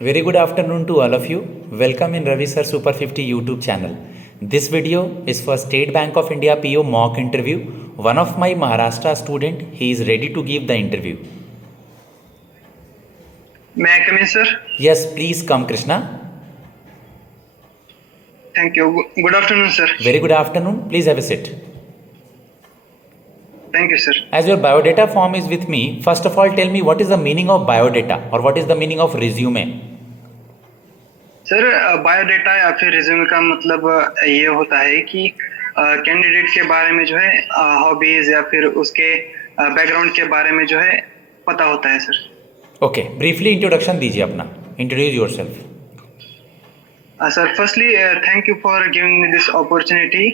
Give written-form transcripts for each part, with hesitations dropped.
Very good afternoon to all of you. Welcome in Ravi Sir Super 50 YouTube channel. This video is for State Bank of India PO mock interview. One of my Maharashtra student, he is ready to give the interview. May I come in, sir? Yes, please come, Krishna. Thank you. Good afternoon, sir. Very good afternoon. Please have a seat. Thank you, sir. As your biodata form is with me, first of all, tell me what is the meaning of biodata or what is the meaning of resume? Sir biodata या फिर resume का मतलब ये होता है कि candidate के बारे में जो है हॉबीज या फिर उसके बैकग्राउंड के बारे में जो है पता होता है सर. ओके, ब्रीफली इंट्रोडक्शन दीजिए अपना. Introduce yourself. Sir, firstly, thank you for giving me this opportunity.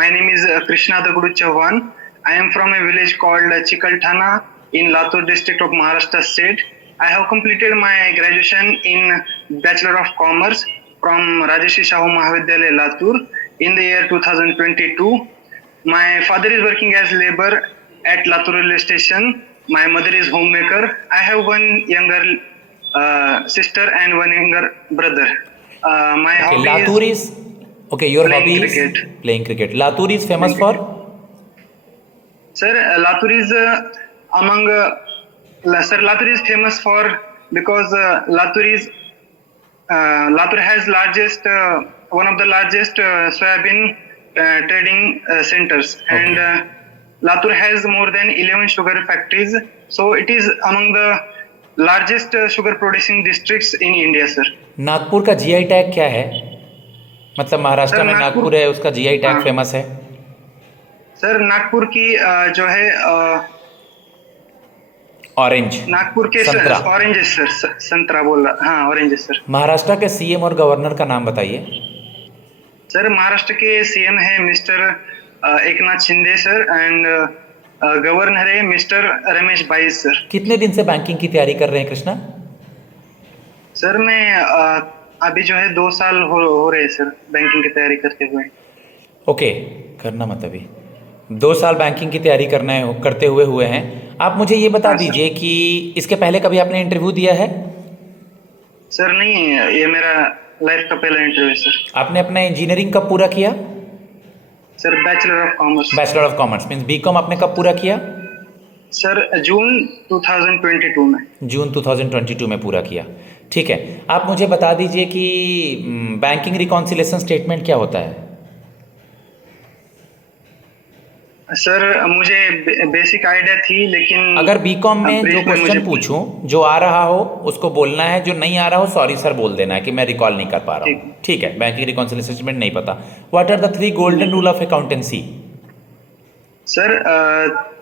My name is Krishna Dagdu Chauhan. I am from a village called Chikalthana in Latur district of Maharashtra state. I have completed my graduation in Bachelor of Commerce from Rajarshi Shahu Mahavidyalaya Latur in the year 2022. My father is working as labor at Latur railway station. My mother is homemaker. I have one younger sister and one younger brother. My Okay, hobby Latur is okay. Your playing hobby is cricket. playing cricket. Latur is famous for. Sir, Latur is among sir, Latur is famous for because Latur has largest one of the largest soybean trading centers, and Latur has more than 11 sugar factories. So it is among the largest sugar producing districts in India, sir. Nagpur का GI tag क्या है? मतलब Maharashtra sir, में नागपुर है, उसका GI tag हाँ। Famous है. Sir Nagpur की जो है ऑरेंज. नागपुर के संतरा. ऑरेंजेस सर, संतरा बोल रहा. हाँ, ऑरेंजेस सर. महाराष्ट्र के सीएम और गवर्नर का नाम बताइए. सर महाराष्ट्र के सीएम है mister Eknath Shinde sir, and governor है मिस्टर रमेश बाईस सर. कितने दिन से बैंकिंग की तैयारी कर रहे हैं कृष्णा? सर मैं अभी जो है 2 साल हो रहे हैं सर बैंकिंग की तैयारी करते हुए. ओके, करना मत अभी. 2 साल बैंकिंग की तैयारी करते हुए हैं. आप मुझे ये बता हाँ, सर. दीजिए कि इसके पहले कभी आपने इंटरव्यू दिया है? सर नहीं, ये मेरा लाइफ का पहला इंटरव्यू है सर. आपने अपना इंजीनियरिंग कब पूरा किया? Sir bachelor of commerce. Bachelor of commerce means BCom आपने कब पूरा किया? सर जून 2022 में. जून 2022 में पूरा किया. ठीक है, आप मुझे बता दीजिए कि बैंकिंग रिकॉन्सिलेशन स्टेटमेंट क्या होता है? सर मुझे बेसिक आइडिया थी, लेकिन अगर बीकॉम में brief जो में क्वेश्चन मुझे- पूछूं, जो आ रहा हो उसको बोलना है, जो नहीं आ रहा हो सॉरी सर बोल देना है कि मैं रिकॉल नहीं कर पा रहा हूँ. ठीक है, बैंकिंग रिकॉन्सिलेशन स्टेटमेंट नहीं पता. What are the 3 golden rule of accountancy? Sir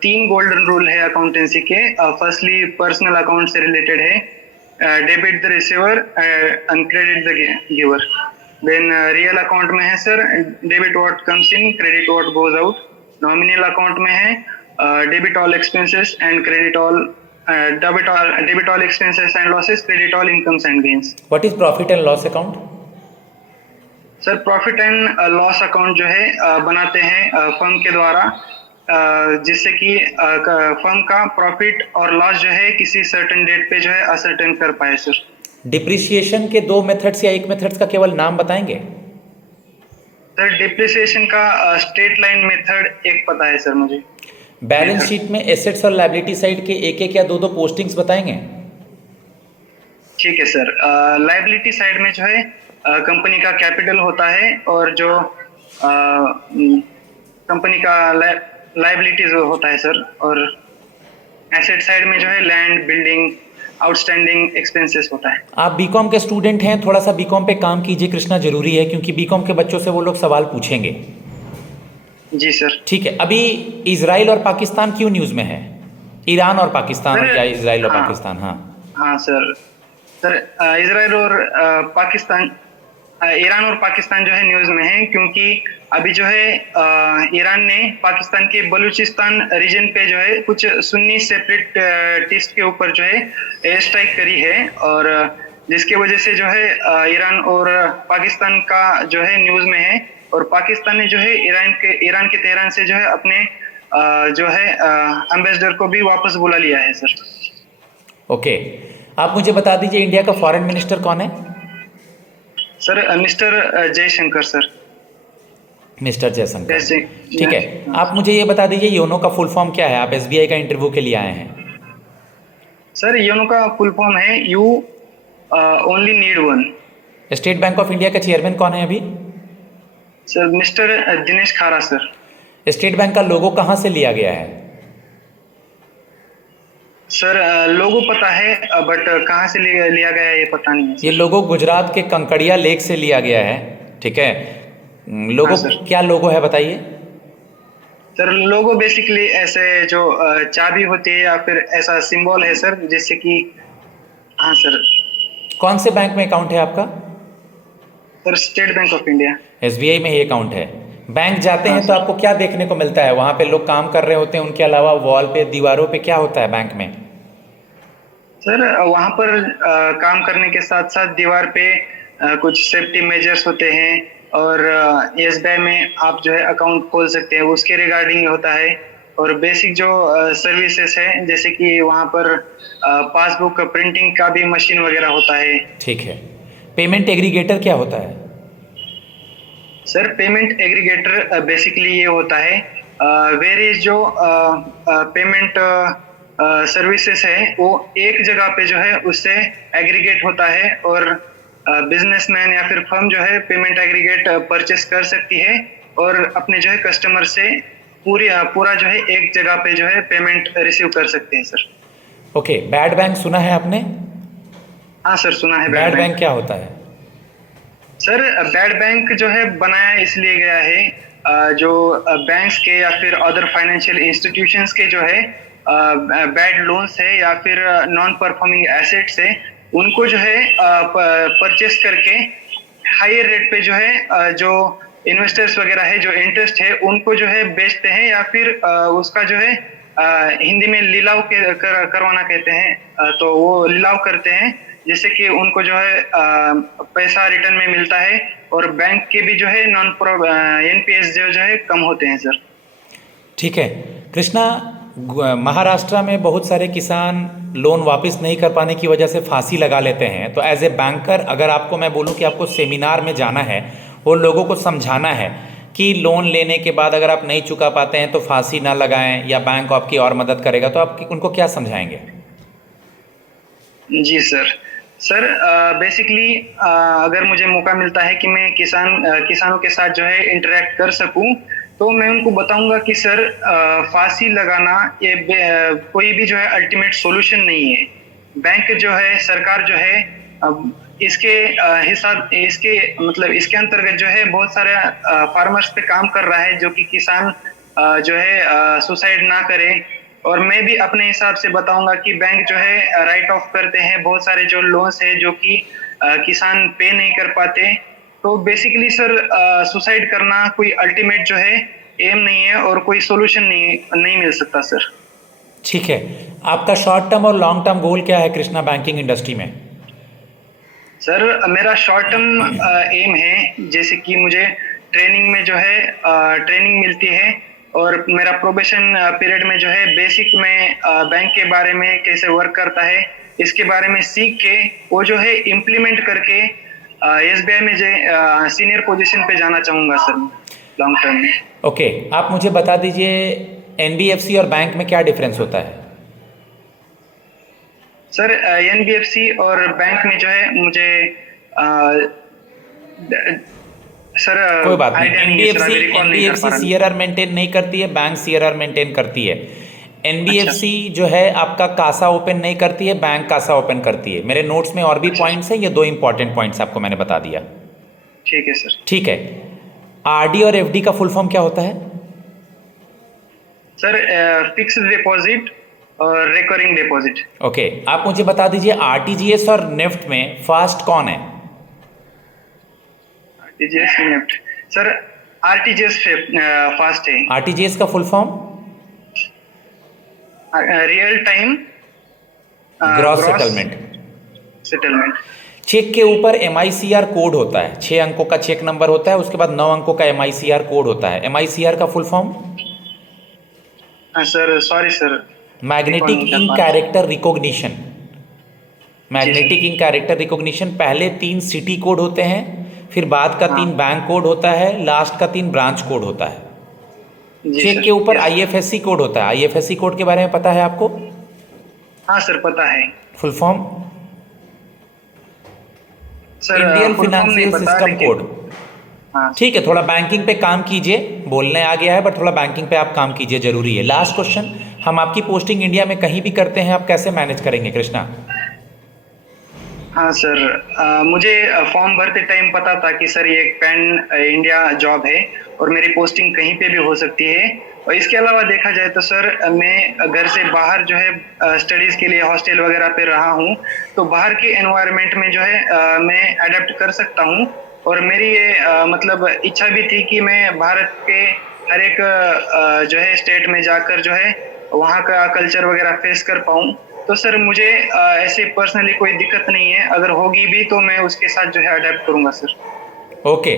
3 golden rule है अकाउंटेंसी के. फर्स्टली पर्सनल अकाउंट से रिलेटेड है, debit the receiver and credit the giver. Then real account में है sir debit what comes in, credit what goes out. Nominal account में है debit all expenses and credit all debit all expenses and losses, credit all incomes and gains. What is profit and loss account? Sir profit and loss account जो है बनाते हैं firm के द्वारा, जिससे कि फर्म का प्रॉफिट और लॉस जो है किसी सर्टेन डेट पे जो है असर्टेन कर पाए सर. डिप्रिसिएशन के 2 मेथड्स या 1 मेथड्स का केवल नाम बताएंगे? सर डिप्रिसिएशन का स्ट्रेट लाइन मेथड एक पता है सर मुझे. बैलेंस शीट में एसेट्स और लायबिलिटी साइड के एक या दो पोस्टिंग्स बताएंगे? ठीक है सर. लायबिलिटी साइड में जो है कंपनी का कैपिटल होता है, और जो कंपनी का लायबिलिटीज होता है सर, और एसेट साइड में जो है लैंड, बिल्डिंग, आउटस्टैंडिंग एक्सपेंसेस होता है. आप बीकॉम के स्टूडेंट हैं, थोड़ा सा बीकॉम पे काम कीजिए कृष्णा, जरूरी है क्योंकि बीकॉम के बच्चों से वो लोग सवाल पूछेंगे. जी सर. ठीक है, अभी इजराइल और पाकिस्तान क्यों न्यूज़ में है? ईरान और पाकिस्तान सर, या इजराइल और हाँ. पाकिस्तान? हाँ हाँ सर. सर इजराइल और पाकिस्तान, ईरान और पाकिस्तान जो है न्यूज में है, क्योंकि अभी जो है ईरान ने पाकिस्तान के बलूचिस्तान रीजन पे जो है कुछ सुन्नी सेपरेटिस्ट के ऊपर जो है एयर स्ट्राइक करी है, और जिसके वजह से जो है ईरान और पाकिस्तान का जो है न्यूज में है, और पाकिस्तान ने जो है ईरान के तेहरान से जो है अपने जो है एम्बेसडर को भी वापस बुला लिया है सर. ओके. आप मुझे बता दीजिए इंडिया का फॉरेन मिनिस्टर कौन है? Sir mister Jaishankar sir. Mister Jaishankar. जैसे ठीक है, आप मुझे ये बता दीजिए योनो का फुल फॉर्म क्या है? आप एसबीआई का इंटरव्यू के लिए आए हैं। सर योनो का फुल फॉर्म है you only need one. State bank of India का चेयरमैन कौन है अभी? सर मिस्टर दिनेश खारा सर। स्टेट बैंक का लोगो कहाँ से लिया गया है? सर लोगो पता है बट कहाँ से लिया गया है ये पता नहीं है ये सर। लोगो गुजरात के कंकड़िया लेक से लिया गया है। ठीक है, लोगो हाँ, सर। क्या लोगो है बताइए? सर लोगो बेसिकली ऐसे जो चाबी होती है या फिर ऐसा सिंबल है सर, जैसे कि हाँ सर। कौन से बैंक में अकाउंट है आपका? Sir state bank of India. SBI में ही अकाउंट है। बैंक जाते हाँ, हैं तो सर। आपको क्या देखने को मिलता है? वहाँ पे लोग काम कर रहे होते हैं, उनके अलावा वॉल पे दीवारों पे क्या होता है बैंक में? सर वहाँ पर काम करने के साथ साथ दीवार पे कुछ सेफ्टी मेजर्स होते हैं और एसबीआई में आप जो है अकाउंट खोल सकते हैं, उसके रिगार्डिंग होता है। और बेसिक जो सर्विसेज है, जैसे कि वहाँ पर पासबुक प्रिंटिंग का भी मशीन वगैरह होता है। ठीक है, पेमेंट एग्रीगेटर क्या होता है? सर पेमेंट एग्रीगेटर बेसिकली ये होता है वेरियस जो पेमेंट सर्विसेज है वो एक जगह पे जो है उससे एग्रीगेट होता है और बिजनेसमैन या फिर फर्म जो है पेमेंट एग्रीगेट परचेस कर सकती है और अपने जो है कस्टमर से पूरा जो है एक जगह पे जो है पेमेंट रिसीव कर सकते हैं सर। ओके, बैड बैंक सुना है आपने? हाँ सर सुना है बैड बैंक क्या होता है? सर बैड बैंक जो है बनाया इसलिए गया है जो बैंक्स के या फिर अदर फाइनेंशियल इंस्टीट्यूशंस के जो है बैड लोन्स है या फिर नॉन परफॉर्मिंग एसेट्स है, उनको जो है परचेस करके हायर रेट पे जो है जो इन्वेस्टर्स वगैरह है जो इंटरेस्ट है उनको जो है बेचते हैं या फिर उसका जो है हिंदी में लिलाव करवाना कहते हैं, तो वो लिलाव करते हैं जिससे कि उनको जो है पैसा रिटर्न में मिलता है और बैंक के भी जो है नॉन एनपीएस जो है कम होते हैं सर। ठीक है कृष्णा, महाराष्ट्र में बहुत सारे किसान लोन वापस नहीं कर पाने की वजह से फांसी लगा लेते हैं। तो एज ए बैंकर अगर आपको मैं बोलूं कि आपको सेमिनार में जाना है और लोगों को समझाना है कि लोन लेने के बाद अगर आप नहीं चुका पाते हैं तो फांसी ना लगाएं या बैंक आपकी और मदद करेगा, तो आप उनको क्या समझाएंगे? जी सर बेसिकली अगर मुझे मौका मिलता है कि मैं किसानों के साथ जो है इंटरेक्ट कर सकूं तो मैं उनको बताऊंगा कि सर फांसी लगाना ये कोई भी जो है अल्टीमेट सॉल्यूशन नहीं है। बैंक जो है सरकार जो है इसके हिसाब इसके मतलब इसके अंतर्गत जो है बहुत सारे फार्मर्स पे काम कर रहा है जो कि किसान जो है सुसाइड ना करे। और मैं भी अपने हिसाब से बताऊंगा कि बैंक जो है राइट ऑफ करते हैं बहुत सारे जो लोन्स है जो कि किसान पे नहीं कर पाते। तो बेसिकली सर सुसाइड करना कोई अल्टीमेट जो है एम नहीं है और कोई सोल्यूशन नहीं मिल सकता सर। ठीक है, आपका शॉर्ट टर्म और लॉन्ग टर्म गोल क्या है कृष्णा बैंकिंग इंडस्ट्री में? सर मेरा शॉर्ट टर्म एम है जैसे कि मुझे ट्रेनिंग में जो है ट्रेनिंग मिलती है और मेरा प्रोबेशन पीरियड में जो है बेसिक में बैंक के बारे में कैसे वर्क करता है इसके बारे में सीख के वो जो है इम्प्लीमेंट करके एसबीआई में जो सीनियर पोजीशन पे जाना चाहूँगा सर लॉन्ग टर्म में। ओके, आप मुझे बता दीजिए एनबीएफसी और बैंक में क्या डिफरेंस होता है? सर एनबीएफसी और बैंक में जो है मुझे सर कोई बात नहीं, एनबीएफसी एनबीएफसी सीआरआर मेंटेन नहीं करती है, बैंक सीआरआर मेंटेन करती है। एनबीएफसी जो है आपका कासा ओपन नहीं करती है, बैंक कासा ओपन करती है। मेरे नोट्स में और भी पॉइंट्स हैं, ये दो इंपॉर्टेंट पॉइंट्स आपको मैंने बता दिया। ठीक है सर। ठीक है, आरडी और एफडी का फुल फॉर्म क्या होता है? सर फिक्स्ड डिपॉजिट और रिकरिंग डिपॉजिट। ओके, आप मुझे बता दीजिए आरटीजीएस और नेफ्ट में फास्ट कौन है? RTGS NEFT sir RTGS fast है। आरटीजीएस का full form? Real time gross settlement. Cheque के ऊपर एमआईसीआर कोड होता है, 6 अंकों का चेक नंबर होता है, उसके बाद 9 अंकों का एमआईसीआर कोड होता है। एमआईसीआर का full form? Sir sorry sir, magnetic ink character recognition. Magnetic ink character recognition, पहले 3 सिटी कोड होते हैं, फिर बाद का 3 बैंक कोड होता है, लास्ट का 3 ब्रांच कोड होता है। जी चेक सर, के ऊपर yes, IFSC कोड होता है। IFSC कोड के बारे में पता है आपको? हाँ सर पता है full form? Sir. Indian full form नहीं फिनेंशियल पता, सिस्टम लेकिन- कोड। हाँ ठीक है, थोड़ा बैंकिंग पे काम कीजिए, बोलने आ गया है बट थोड़ा बैंकिंग पे आप काम कीजिए, जरूरी है। लास्ट क्वेश्चन, हम आपकी पोस्टिंग इंडिया में कहीं भी करते हैं, आप कैसे मैनेज करेंगे कृष्णा? हाँ सर, मुझे फॉर्म भरते टाइम पता था कि सर ये एक पैन इंडिया जॉब है और मेरी पोस्टिंग कहीं पे भी हो सकती है। और इसके अलावा देखा जाए तो सर मैं घर से बाहर जो है स्टडीज के लिए हॉस्टल वगैरह पे रहा हूँ, तो बाहर के एनवायरनमेंट में जो है मैं अडेप्ट कर सकता हूँ। और मेरी ये मतलब इच्छा भी थी कि मैं भारत के हर एक जो है स्टेट में जाकर जो है वहाँ का कल्चर वगैरह फेस कर पाऊँ। तो सर मुझे ऐसे पर्सनली कोई दिक्कत नहीं है, अगर होगी भी तो मैं उसके साथ जो है अडेप्ट करूँगा sir. Okay,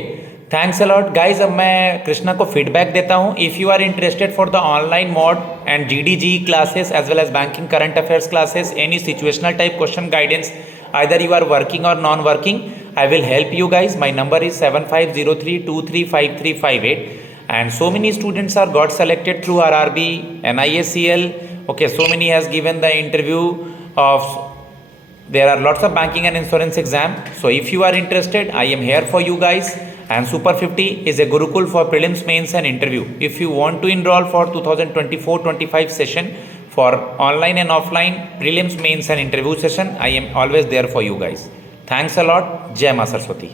thanks a lot guys. अब मैं कृष्णा को फीडबैक देता हूँ। If you are interested for the online mode and GDG classes as well as banking current affairs classes, any situational type question guidance, either you are working or non-working, I will help you guys. My number is 7503235358, and so many students are got selected through RRB, NISCL. Okay, so many has given the interview of, there are lots of banking and insurance exam. So if you are interested, I am here for you guys. And Super 50 is a Gurukul for prelims, mains and interview. If you want to enroll for 2024-25 session for online and offline prelims, mains and interview session, I am always there for you guys. Thanks a lot. Jai Ma Saraswati.